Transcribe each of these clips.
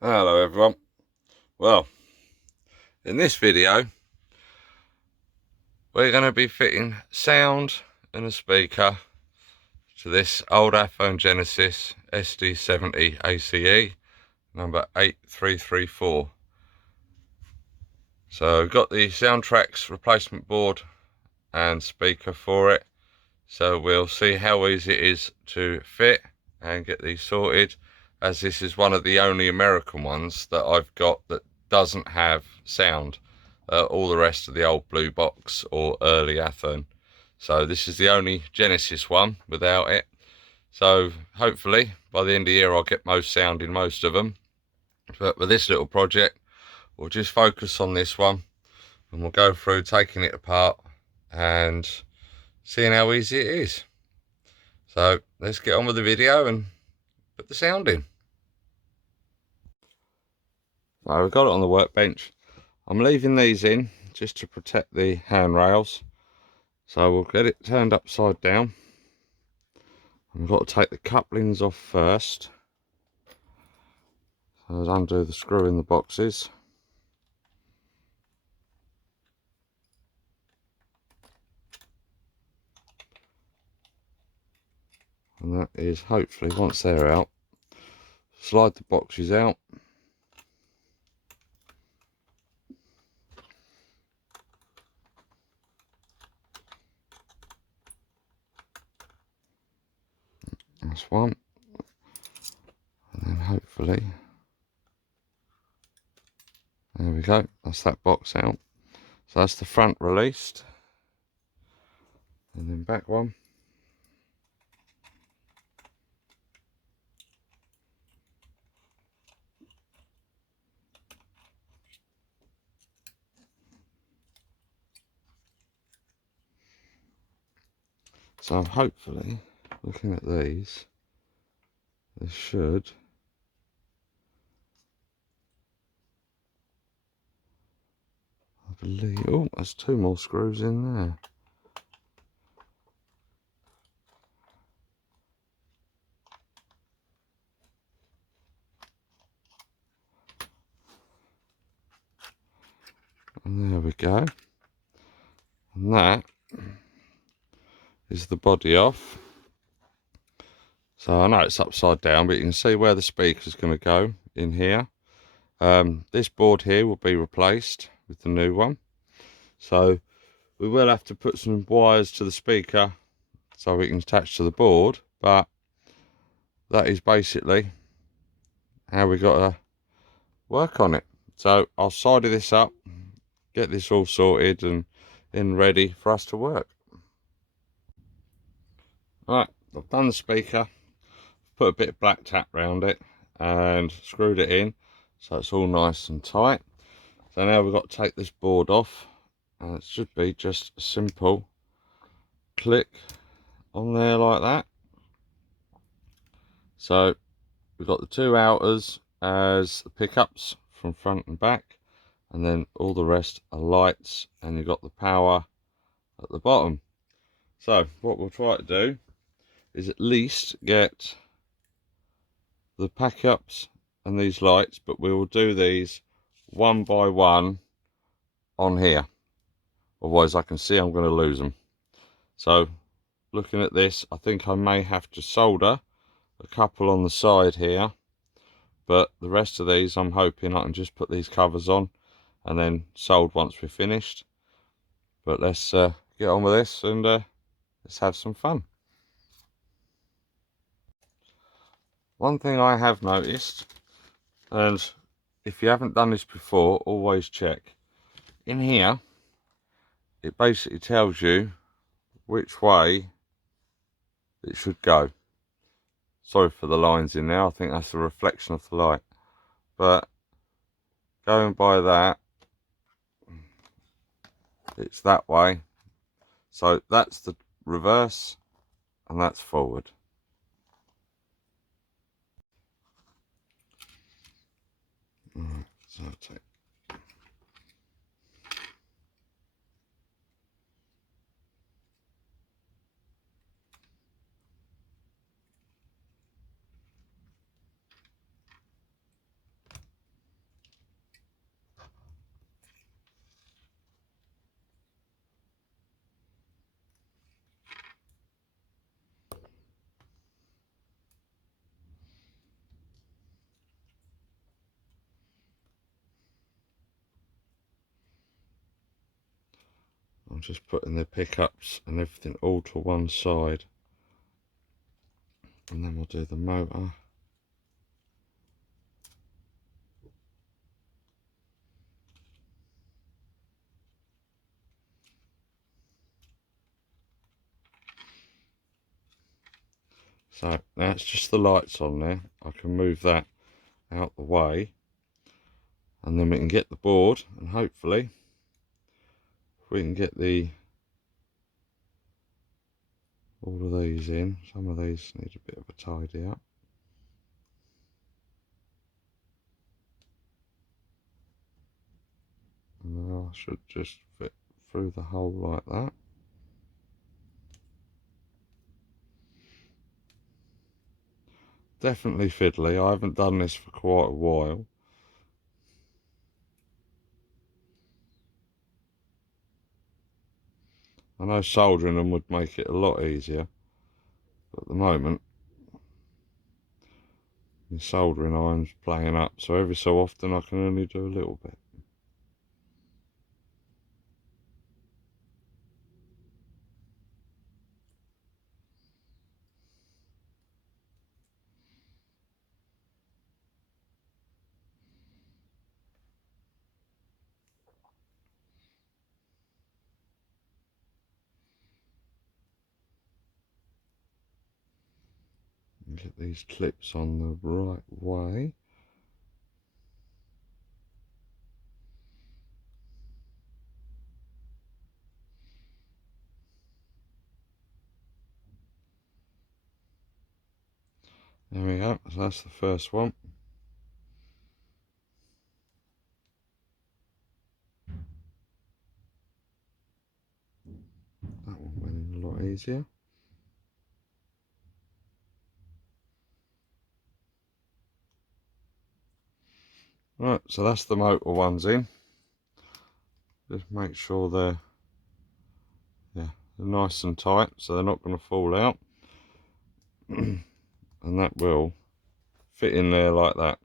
Hello everyone. Well, in this video we're going to be fitting sound and a speaker to this old Athearn Sd70Ace number 8334. So I've got the soundtraxx replacement board and speaker for it, so we'll see how easy it is to fit and get these sorted, as this is one of the only American ones that I've got that doesn't have sound. All the rest of the old blue box or early Athearn. So this is the only Genesis one without it. So hopefully by the end of the year I'll get most sound in most of them. But with this little project, we'll just focus on this one and we'll go through taking it apart and seeing how easy it is. So let's get on with the video and put the sound in. So we've got it on the workbench. I'm leaving these in just to protect the handrails. So we'll get it turned upside down. We've got to take the couplings off first. So I'll undo the screw in the boxes. And that is hopefully, once they're out, slide the boxes out. That's one. And then hopefully, there we go, that's that box out. So that's the front released. And then back one. So hopefully, looking at these, they should I believe, oh, there's two more screws in there. And there we go. And that is the body off. So I know it's upside down, but you can see where the speaker's going to go in here. This board here will be replaced with the new one. So we will have to put some wires to the speaker so we can attach to the board, but that is basically how we got to work on it. So I'll solder this up, get this all sorted and ready for us to work. Right, I've done the speaker, put a bit of black tack around it and screwed it in so it's all nice and tight. So now we've got to take this board off, and it should be just a simple click on there like that. So we've got the two outers as the pickups from front and back, and then all the rest are lights, and you've got the power at the bottom. So what we'll try to do is at least get the pickups and these lights, but we will do these one by one on here, otherwise I can see I'm going to lose them. So looking at this, I think I may have to solder a couple on the side here, but the rest of these I'm hoping I can just put these covers on and then solder once we're finished. But let's get on with this and let's have some fun. One thing I have noticed, and if you haven't done this before, always check in here. It basically tells you which way it should go. Sorry for the lines in there, I think that's a reflection of the light, but going by that, it's that way. So that's the reverse and that's forward. Alright, so I'll take I'm just putting the pickups and everything all to one side, and then we'll do the motor. So now it's just the lights on there. I can move that out the way, and then we can get the board, and hopefully we can get all of these in. Some of these need a bit of a tidy up. And I should just fit through the hole like that. Definitely fiddly. I haven't done this for quite a while. I know soldering them would make it a lot easier, but at the moment the soldering iron's playing up, so every so often I can only do a little bit. Get these clips on the right way. There we go, so that's the first one. That one went in a lot easier. Right, so that's the motor ones in. Just make sure they're nice and tight, so they're not going to fall out. And that will fit in there like that.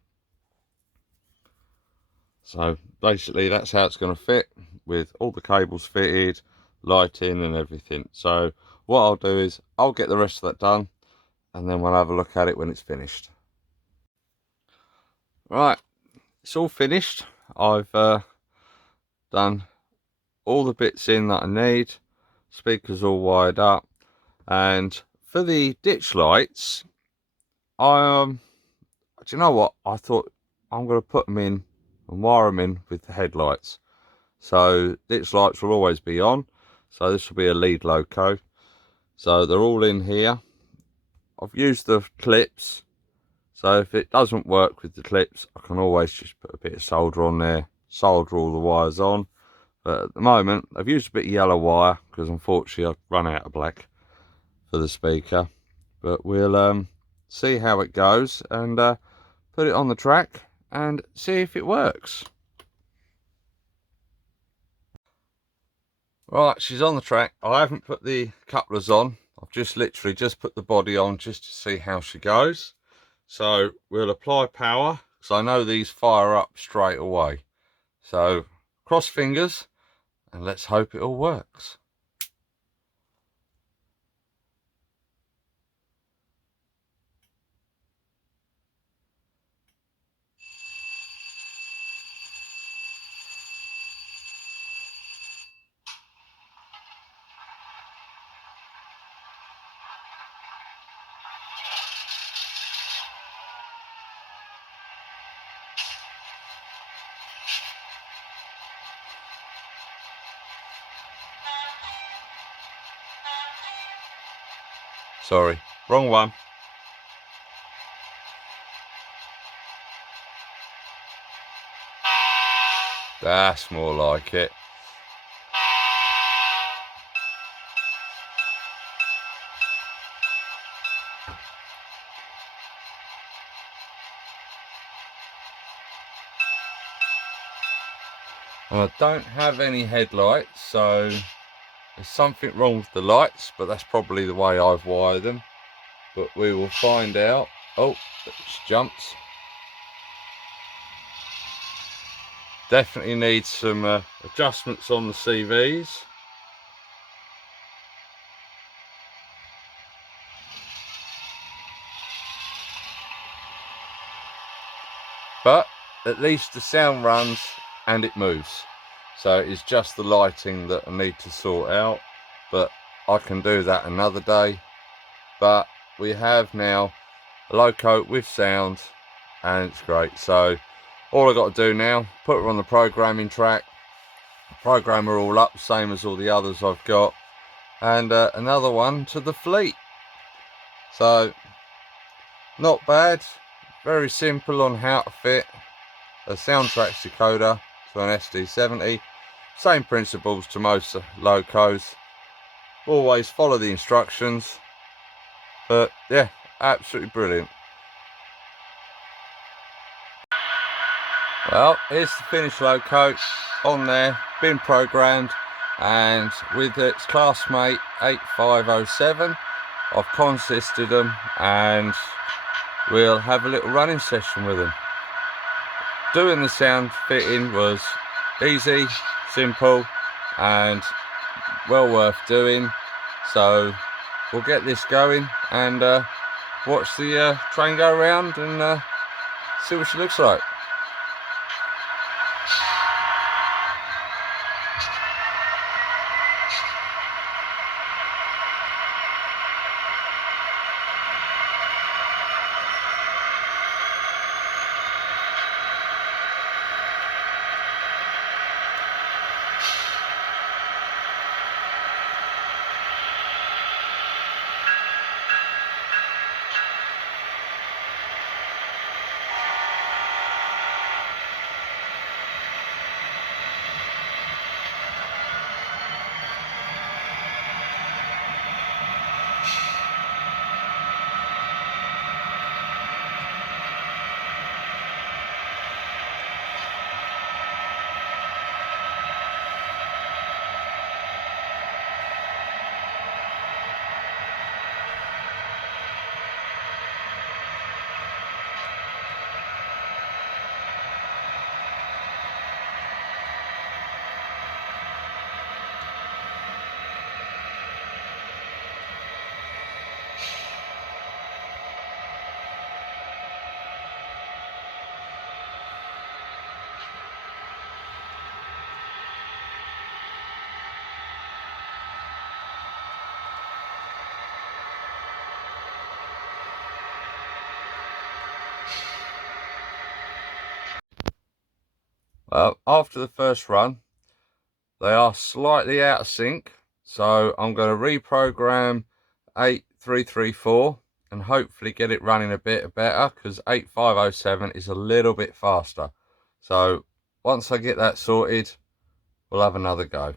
So basically that's how it's going to fit, with all the cables fitted, lighting and everything. So what I'll do is I'll get the rest of that done, and then we'll have a look at it when it's finished. Right, it's all finished. I've done all the bits in that I need. Speakers all wired up, and for the ditch lights, do you know what, I thought I'm going to put them in and wire them in with the headlights, so ditch lights will always be on. So this will be a lead loco, so they're all in here. I've used the clips, so if it doesn't work with the clips, I can always just put a bit of solder on there, solder all the wires on. But at the moment I've used a bit of yellow wire because unfortunately I've run out of black for the speaker. But we'll see how it goes and put it on the track and see if it works. Right, she's on the track. I haven't put the couplers on. I've just literally just put the body on just to see how she goes. So we'll apply power, because I know these fire up straight away. So cross fingers and let's hope it all works. Sorry, wrong one. That's more like it. I don't have any headlights, so there's something wrong with the lights, but that's probably the way I've wired them. But we will find out. Oh, it jumps. Definitely needs some adjustments on the CVs. but at least the sound runs and it moves. So it's just the lighting that I need to sort out, but I can do that another day. But we have now a loco with sound and it's great. So all I got to do now, put her on the programming track, program her all up, same as all the others I've got, and another one to the fleet. So not bad, very simple on how to fit a soundtraxx decoder to an SD70. Same principles to most locos, always follow the instructions, but yeah, absolutely brilliant. Well, here's the finished loco on there, been programmed, and with its classmate 8507 I've consisted them and we'll have a little running session with them. Doing the sound fitting was easy, simple and well worth doing, so we'll get this going and watch the train go around and see what she looks like. Well, after the first run, they are slightly out of sync, so I'm going to reprogram 8334 and hopefully get it running a bit better, because 8507 is a little bit faster. So once I get that sorted, we'll have another go.